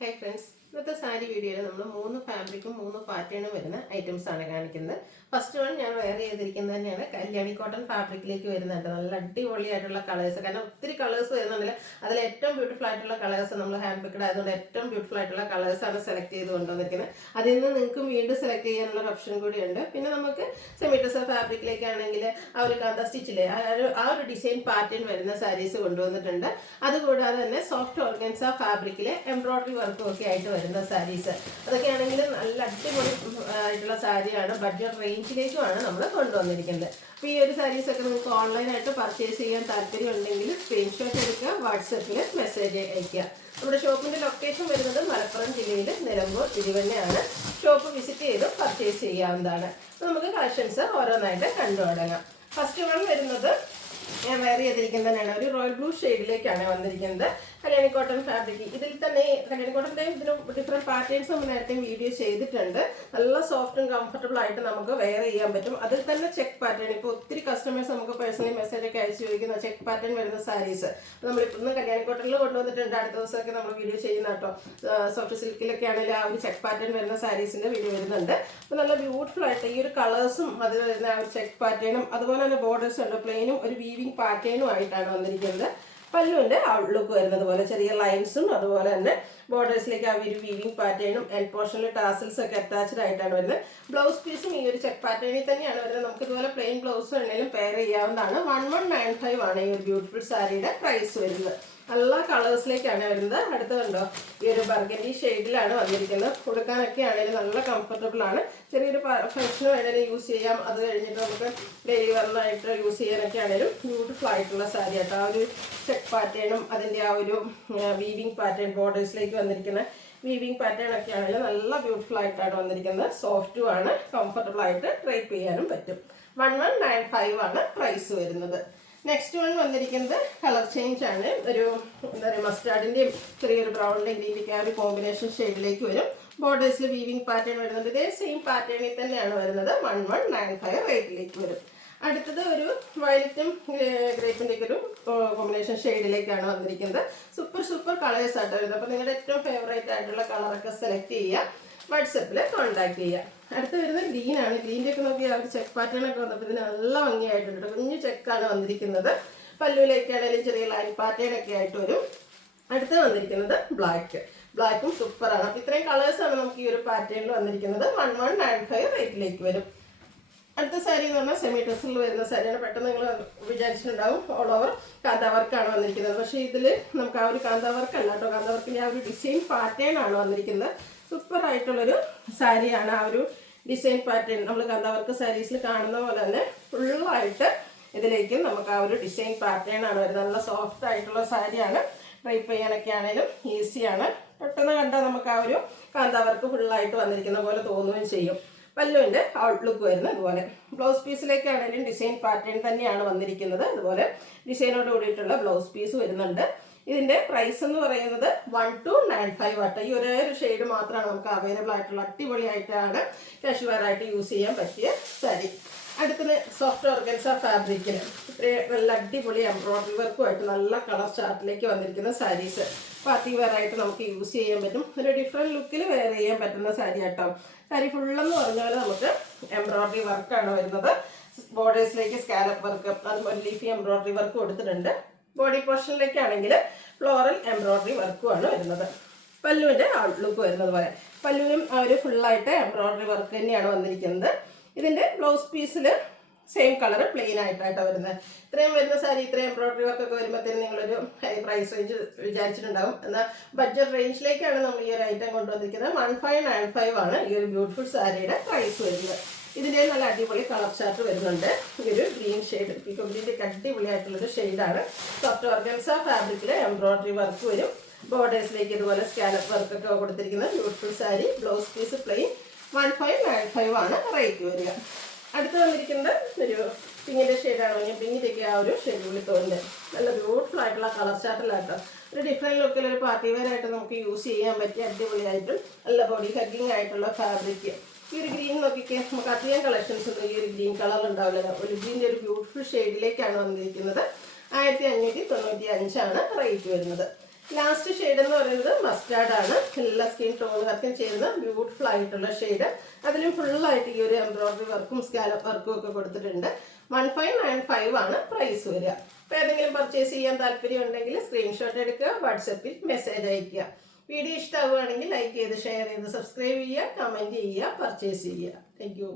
Hi friends, ഇന്നത്തെ സാരി വീഡിയോയിൽ നമ്മൾ 3 ഫാബ്രിക്കും 3 പാറ്റേണും വരുന്ന ഐറ്റംസ് ആണ് കാണിക്കുന്നത്. ഫസ്റ്റ് വൺ ഞാൻ വെയർ ചെയ്തിരിക്കുന്നത് തന്നെയാണ് കല്യാണി കോട്ടൺ ഫാബ്രിക്കിലേക്ക് വരുന്നുണ്ട്. നല്ല അടിപൊളിയായിട്ടുള്ള കളേഴ്സ്, കാരണം ഒത്തിരി കളേഴ്സ് വരുന്നുണ്ടല്ലോ. അതിൽ ഏറ്റവും ബ്യൂട്ടിഫുൾ ആയിട്ടുള്ള കളേഴ്സ് നമ്മൾ ഹാൻഡ് പിക്ഡ് ആയതുകൊണ്ട് ഏറ്റവും ബ്യൂട്ടിഫുൾ ആയിട്ടുള്ള കളേഴ്സാണ് സെലക്ട് ചെയ്ത് കൊണ്ടുവന്നിരിക്കുന്നത്. അതിൽ നിന്ന് നിങ്ങൾക്കും വീണ്ടും സെലക്ട് ചെയ്യാനുള്ള ഒരു ഓപ്ഷൻ കൂടിയുണ്ട്. പിന്നെ നമുക്ക് സെമി ടെസർ ഫാബ്രിക്കിലേക്കാണെങ്കിൽ ആ ഒരു കാന്ത സ്റ്റിച്ചിലെ ആ ഒരു ഡിസൈൻ പാറ്റേൺ വരുന്ന സാരീസ് കൊണ്ടുവന്നിട്ടുണ്ട്. അതുകൂടാതെ തന്നെ സോഫ്റ്റ് ഓർഗൻസ ഫാബ്രിക്കിലെ എംബ്രോയിഡറി വർക്കും ഒക്കെ ആയിട്ട് വരുന്ന സാരീസ്, അതൊക്കെയാണെങ്കിൽ നല്ല അടിപൊളി ആയിട്ടുള്ള സാരിയാണ്. ബഡ്ജറ്റ് റേഞ്ചിലേക്കുമാണ് നമ്മൾ കൊണ്ടുവന്നിരിക്കുന്നത്. അപ്പോൾ ഈ ഒരു സാരീസൊക്കെ നിങ്ങൾക്ക് ഓൺലൈനായിട്ട് പർച്ചേസ് ചെയ്യാൻ താല്പര്യം ഉണ്ടെങ്കിൽ സ്ക്രീൻഷോട്ട് എടുക്കുക, വാട്സപ്പിൽ മെസ്സേജ് അയയ്ക്കുക. നമ്മുടെ ഷോപ്പിൻ്റെ ലൊക്കേഷൻ വരുന്നത് മലപ്പുറം ജില്ലയിൽ നിലമ്പൂർ തിരുവല്ലയാണ്. ഷോപ്പ് വിസിറ്റ് ചെയ്ത് പർച്ചേസ് ചെയ്യാവുന്നതാണ്. അപ്പോൾ നമുക്ക് കളക്ഷൻസ് ഓരോന്നായിട്ട് കണ്ടു തുടങ്ങാം. ഫസ്റ്റ് വൺ വരുന്നത് ഞാൻ വെയർ ചെയ്തിരിക്കുന്നതാണ് ഒരു റോയൽ ബ്ലൂ ഷെയ്ഡിലേക്കാണ് വന്നിരിക്കുന്നത്. Kalyani cotton fabric. ഇതിൽ തന്നെ കല്യാണി കോട്ടൻ്റെ ഇതിന് ഡിഫറെൻറ്റ് പാറ്റേൺസ് നമ്മൾ നേരത്തെ വീഡിയോ ചെയ്തിട്ടുണ്ട്. നല്ല സോഫ്റ്റ് ആൻഡ് കംഫർട്ടബിൾ ആയിട്ട് നമുക്ക് വെയർ ചെയ്യാൻ പറ്റും. അതിൽ തന്നെ ചെക്ക് പാറ്റേൺ, ഇപ്പോൾ ഒത്തിരി കസ്റ്റമേഴ്സ് നമുക്ക് പേഴ്സണലി മെസ്സേജൊക്കെ അയച്ചു ചോദിക്കുന്ന ചെക്ക് പാറ്റേൺ വരുന്ന സാരീസ് നമ്മളിപ്പോൾ കല്യാണി കോട്ടണിൽ കൊണ്ടുവന്നിട്ടുണ്ട്. അടുത്ത ദിവസമൊക്കെ നമ്മൾ വീഡിയോ ചെയ്യുന്ന കേട്ടോ. സോഫ്റ്റ് സിൽക്കിലൊക്കെ ആണെങ്കിൽ ആ ഒരു ചെക്ക് പാറ്റേൺ വരുന്ന സാരീസിൻ്റെ വീഡിയോ വരുന്നുണ്ട്. അപ്പോൾ നല്ല ബ്യൂട്ടിഫുൾ ആയിട്ട് ഈ ഒരു കളേഴ്സും അതിൽ വരുന്ന ആ ഒരു ചെക്ക് പാറ്റേണും അതുപോലെ തന്നെ ബോർഡേഴ്സ് ഉണ്ട്, പ്ലെയിനും ഒരു വീവിങ് പാറ്റേണും ആയിട്ടാണ് വന്നിരിക്കുന്നത്. പല്ലുവിൻ്റെ ഔട്ട്ലുക്ക് വരുന്നത് പോലെ ചെറിയ ലൈൻസും അതുപോലെ തന്നെ ബോർഡേഴ്സിലേക്ക് ആ ഒരു വീവിങ് പാറ്റേണും എൻഡ് പോർഷനിൽ ടാസിൽസ് ഒക്കെ അറ്റാച്ച്ഡ് ആയിട്ടാണ് വരുന്നത്. ബ്ലൗസ് പീസും ഈ ഒരു ചെക്ക് പാറ്റേണിൽ തന്നെയാണ് വരുന്നത്. നമുക്ക് ഇതുപോലെ പ്ലെയിൻ ബ്ലൗസ് വേണമെങ്കിലും പെയർ ചെയ്യാവുന്നതാണ്. 1195 ആണ് ഈ ഒരു ബ്യൂട്ടിഫുൾ സാരിയുടെ പ്രൈസ് വരുന്നത്. നല്ല കളേഴ്സിലേക്കാണ് വരുന്നത്. അടുത്ത കണ്ടോ, ഈ ഒരു ബർഗൻഡി ഷെയ്ഡിലാണ് വന്നിരിക്കുന്നത്. കൊടുക്കാനൊക്കെ ആണെങ്കിലും നല്ല കംഫർട്ടബിൾ ആണ്. ചെറിയൊരു ഫംഗ്ഷന് വേണമെങ്കിലും യൂസ് ചെയ്യാം. അത് കഴിഞ്ഞിട്ട് നമുക്ക് ഡെയിലി വെയറിനായിട്ട് യൂസ് ചെയ്യാനൊക്കെ ആണെങ്കിലും ബ്യൂട്ടിഫുൾ ആയിട്ടുള്ള സാരി ആയിട്ട് ആ ഒരു ചെക്ക് പാറ്റേണും അതിൻ്റെ ആ ഒരു വീവിങ് പാറ്റേൺ ബോർഡേഴ്സിലേക്ക് വന്നിരിക്കുന്ന വീവിങ് പാറ്റേൺ ഒക്കെ ആണെങ്കിലും നല്ല ബ്യൂട്ടിഫുൾ ആയിട്ടാണ് വന്നിരിക്കുന്നത്. സോഫ്റ്റും ആണ്, കംഫർട്ടബിൾ ആയിട്ട് ഡ്രൈപ്പ് ചെയ്യാനും പറ്റും. 1195 ആണ് പ്രൈസ് വരുന്നത്. നെക്സ്റ്റ് വൺ വന്നിരിക്കുന്നത് കളർ ചേഞ്ച് ആണ്. ഒരു എന്താ പറയുക, മസ്റ്റാർഡിൻ്റെയും ചെറിയൊരു ബ്രൗണിൻ്റെയും ഗ്രീൻ്റെയൊക്കെ ആ ഒരു കോമ്പിനേഷൻ ഷെയ്ഡിലേക്ക് വരും. ബോർഡേഴ്സിൽ വീവിങ് പാറ്റേൺ വരുന്നുണ്ട്. ഇതേ സെയിം പാറ്റേണിൽ തന്നെയാണ് വരുന്നത്. 1195 റേറ്റിലേക്ക് വരും. അടുത്തത് ഒരു വയലറ്റും ഗ്രേപ്പിൻ്റെയൊക്കെ ഒരു കോമ്പിനേഷൻ ഷെയ്ഡിലേക്കാണ് വന്നിരിക്കുന്നത്. സൂപ്പർ കളേഴ്സ് ആയിട്ട് വരുന്നത്. അപ്പോൾ നിങ്ങളുടെ ഏറ്റവും ഫേവറേറ്റ് ആയിട്ടുള്ള കളറൊക്കെ സെലക്ട് ചെയ്യുക, വാട്സപ്പിൽ കോൺടാക്ട് ചെയ്യുക. അടുത്ത് വരുന്നത് ഗ്രീനാണ്. ഗ്രീൻ്റെ ഒക്കെ നോക്കി ആ ഒരു ചെക്ക് പാറ്റേൺ ഒക്കെ വന്നപ്പോൾ ഇതിന് നല്ല ഭംഗിയായിട്ടുണ്ട്. കുഞ്ഞു ചെക്കാണ് വന്നിരിക്കുന്നത്. പല്ലുവിലേക്കാണെങ്കിലും ചെറിയ ലൈൻ പാറ്റേൺ ഒക്കെ ആയിട്ട് വരും. അടുത്ത് വന്നിരിക്കുന്നത് ബ്ലാക്കും സൂപ്പറാണ്. അപ്പോൾ ഇത്രയും കളേഴ്സാണ് നമുക്ക് ഈ ഒരു പാറ്റേണിൽ വന്നിരിക്കുന്നത്. 1195 റേറ്റിലേക്ക് വരും. അടുത്ത സാരി എന്ന് പറഞ്ഞാൽ സെമി ടെസറിൽ വരുന്ന സാരിയാണ്. പെട്ടെന്ന് നിങ്ങൾ വിചാരിച്ചിട്ടുണ്ടാവും ഓൾ ഓവർ കാന്ത വർക്കാണ് വന്നിരിക്കുന്നത്. പക്ഷേ ഇതിൽ നമുക്ക് ആ ഒരു കാന്ത വർക്ക് അല്ല കേട്ടോ. കാന്ത വർക്കിൻ്റെ ആ ഒരു ഡിസൈൻ പാറ്റേൺ ആണ് വന്നിരിക്കുന്നത്. സൂപ്പർ ആയിട്ടുള്ളൊരു സാരിയാണ്. ആ ഒരു ഡിസൈൻ പാറ്റേൺ നമ്മൾ കാന്ത വർക്ക് സാരീസിൽ കാണുന്ന പോലെ തന്നെ ഫുള്ളായിട്ട് ഇതിലേക്കും നമുക്ക് ആ ഒരു ഡിസൈൻ പാറ്റേൺ ആണ് വരുന്നത്. നല്ല സോഫ്റ്റ് ആയിട്ടുള്ള സാരിയാണ്. ഡ്രൈപ്പ് ചെയ്യാനൊക്കെ ആണെങ്കിലും ഈസിയാണ്. പെട്ടെന്ന് കണ്ടാൽ നമുക്ക് ആ ഒരു കാന്ത വർക്ക് ഫുള്ളായിട്ട് വന്നിരിക്കുന്ന പോലെ തോന്നുകയും ചെയ്യും. പല്ലുവിൻ്റെ ഔട്ട്ലുക്ക് വരുന്നത് അതുപോലെ. ബ്ലൗസ് പീസിലേക്കാണെങ്കിലും ഡിസൈൻ പാറ്റേൺ തന്നെയാണ് വന്നിരിക്കുന്നത്. അതുപോലെ ഡിസൈനോട് കൂടിയിട്ടുള്ള ബ്ലൗസ് പീസ് വരുന്നുണ്ട്. ഇതിൻ്റെ പ്രൈസ് എന്ന് പറയുന്നത് 1295 ആട്ടോ. ഈ ഒരേ ഒരു ഷെയ്ഡ് മാത്രമാണ് നമുക്ക് അവൈലബിൾ ആയിട്ടുള്ള അടിപൊളിയായിട്ടാണ് കാഷ്വൽ ആയിട്ട് യൂസ് ചെയ്യാൻ പറ്റിയ സാരി. അടുത്തത് സോഫ്റ്റ് ഓർഗൻസ ഫാബ്രിക്കിൽ ഇത്രയും നല്ല അടിപൊളി എംബ്രോയിഡറി വർക്കുമായിട്ട് നല്ല കളർ ചാർട്ടിലേക്ക് വന്നിരിക്കുന്ന സാരീസ് പാർട്ടി വെയർ ആയിട്ട് നമുക്ക് യൂസ് ചെയ്യാൻ പറ്റും. ഒരു ഡിഫറെൻറ്റ് ലുക്കിൽ വെയർ ചെയ്യാൻ പറ്റുന്ന സാരി ആട്ടോ. സാരി ഫുള്ളെന്ന് പറഞ്ഞാൽ നമുക്ക് എംബ്രോയിഡറി വർക്കാണ് വരുന്നത്. ബോർഡേഴ്സിലേക്ക് സ്കാലപ്പ് വർക്ക്, അതുപോലെ ലീഫി എംബ്രോയിഡറി വർക്ക് കൊടുത്തിട്ടുണ്ട്. ബോഡി പോർഷനിലേക്കാണെങ്കിൽ ഫ്ലോറൽ എംബ്രോയിഡറി വർക്കുമാണ് വരുന്നത്. പല്ലുവിൻ്റെ ഔട്ട്ലുക്ക് വരുന്നത് പോലെ പല്ലുവിനും ആ ഒരു ഫുള്ളായിട്ട് എംബ്രോയിഡറി വർക്ക് തന്നെയാണ് വന്നിരിക്കുന്നത്. ഇതിൻ്റെ ബ്ലൗസ് പീസിൽ സെയിം കളർ പ്ലെയിൻ ആയിട്ടാണ് വരുന്നത്. ഇത്രയും വരുന്ന സാരി ഇത്രയും എംബ്രോയിഡറി വർക്കൊക്കെ വരുമ്പോഴത്തേനും നിങ്ങളൊരു ഹൈ പ്രൈസ് റേഞ്ച് വിചാരിച്ചിട്ടുണ്ടാകും. എന്നാൽ ബഡ്ജറ്റ് റേഞ്ചിലേക്കാണ് നമ്മൾ ഈ ഒരു ഐറ്റം കൊണ്ടുവന്നിരിക്കുന്നത്. 1595 ആണ് ഈ ഒരു ബ്യൂട്ടിഫുൾ സാരിയുടെ പ്രൈസ് വരുന്നത്. ഇതിൻ്റെ നല്ല അടിപൊളി കളർ ചാർട്ട് വരുന്നുണ്ട്. ഈ ഒരു ഗ്രീൻ ഷെയ്ഡ്, ഈ കംപ്ലീറ്റ് അടിപൊളിയായിട്ടുള്ളൊരു ഷെയ്ഡാണ്. സോഫ്റ്റ് ഓർഗൻസ ഫാബ്രിക്കിൽ എംബ്രോയിഡറി വർക്ക് വരും. ബോർഡേഴ്സിലേക്ക് ഇതുപോലെ സ്കാലപ്പ് വർക്കൊക്കെ കൊടുത്തിരിക്കുന്ന beautiful sari. Blouse piece plain. 1595 ആണ് റേറ്റ് വരിക. അടുത്ത് വന്നിരിക്കുന്നത് ഒരു പിങ്ങിൻ്റെ ഷെയ്ഡാണ്. പിങ്ങിൻ്റെയൊക്കെ ആ ഒരു ഷെയ്ഡ് വിളിത്തോണ്ട് നല്ല ബ്യൂട്ടിഫുൾ ആയിട്ടുള്ള കളർ ചാർട്ടിലാട്ടോ. ഒരു ഡിഫറെൻറ്റ് ലുക്കിൽ ഒരു പാർട്ടി വെയർ ആയിട്ട് നമുക്ക് യൂസ് ചെയ്യാൻ പറ്റിയ അടിപൊളിയായിട്ടും നല്ല ബോഡി ഹഗ്ഗിങ് ആയിട്ടുള്ള ഫാബ്രിക്. ഈ ഒരു ഗ്രീൻ നോക്കിക്കേ, നമുക്ക് അധികം കളക്ഷൻസ് ഒന്നും ഈ ഒരു ഗ്രീൻ കളർ ഉണ്ടാവില്ല. ഒരു ഗ്രീൻ്റെ ഒരു ബ്യൂട്ടിഫുൾ ഷെയ്ഡിലേക്കാണ് വന്നിരിക്കുന്നത്. 1595 ആണ് റേറ്റ് വരുന്നത്. ലാസ്റ്റ് ഷെയ്ഡ് എന്ന് പറയുന്നത് മസ്റ്റാർഡ് ആണ്. എല്ലാ സ്കിൻ ടോണുകാർക്കും ചേരുന്ന ബ്യൂട്ടിഫുൾ ആയിട്ടുള്ള ഷെയ്ഡ്. അതിലും ഫുള്ളായിട്ട് ഈ ഒരു എംബ്രോയിഡറി വർക്കും സ്കാലപ്പ് വർക്കും ഒക്കെ കൊടുത്തിട്ടുണ്ട്. 1595 ആണ് പ്രൈസ് വരിക. അപ്പോൾ ഏതെങ്കിലും പർച്ചേസ് ചെയ്യാൻ താല്പര്യം ഉണ്ടെങ്കിൽ സ്ക്രീൻഷോട്ട് എടുക്കുക, വാട്സപ്പിൽ മെസ്സേജ് അയയ്ക്കുക. വീഡിയോ ഇഷ്ടമാവുകയാണെങ്കിൽ ലൈക്ക് ചെയ്ത് ഷെയർ ചെയ്ത് സബ്സ്ക്രൈബ് ചെയ്യുക, കമൻറ്റ് ചെയ്യുക, പർച്ചേസ് ചെയ്യുക. Thank you.